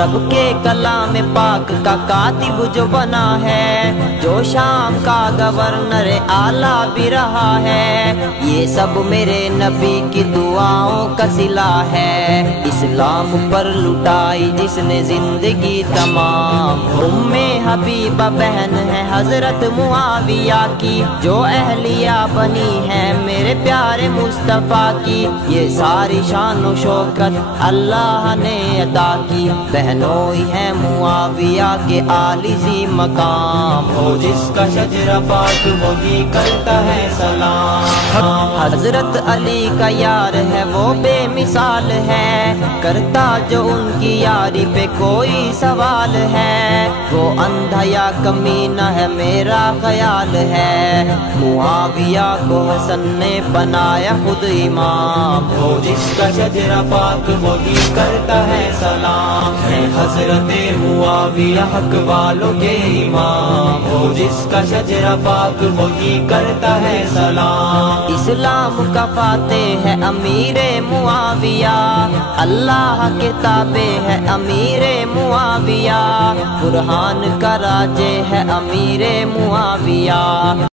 रब के कलाम पाक का कातिब जो बना है, जो शाम का गवर्नर आला भी रहा है, ये सब मेरे नबी की दुआओं का सिला है। इस्लाम पर लुटाई जिसने जिंदगी तमाम, उम्मे हबीबा बहन है हजरत मुआविया की, जो अहलिया बनी है मेरे प्यारे मुस्तफा की। ये सारी शान व शौकत अल्लाह ने अता की, बहनों ही है मुआविया के आलिजी मकाम, हो जिसका शजरा पाक वही करता है सलाम। हजरत अली का यार है वो बेमिसाल है, करता जो उनकी यारी पे कोई सवाल है, वो अंधा या कमीना है मेरा ख्याल है। मुआविया को हसन ने बनाया खुद इमाम, हो जिसका शजरा पाक वही करता है सलाम। है हजरत मुआविया हक वालों के इमाम, हो जिसका शजरा पाक वही करता है सलाम। इस्लाम का फाते है अमीरे मुआविया, अल्लाह के ताबे है अमीरे मुआविया, कुरान का राजे है अमीरे मुआविया।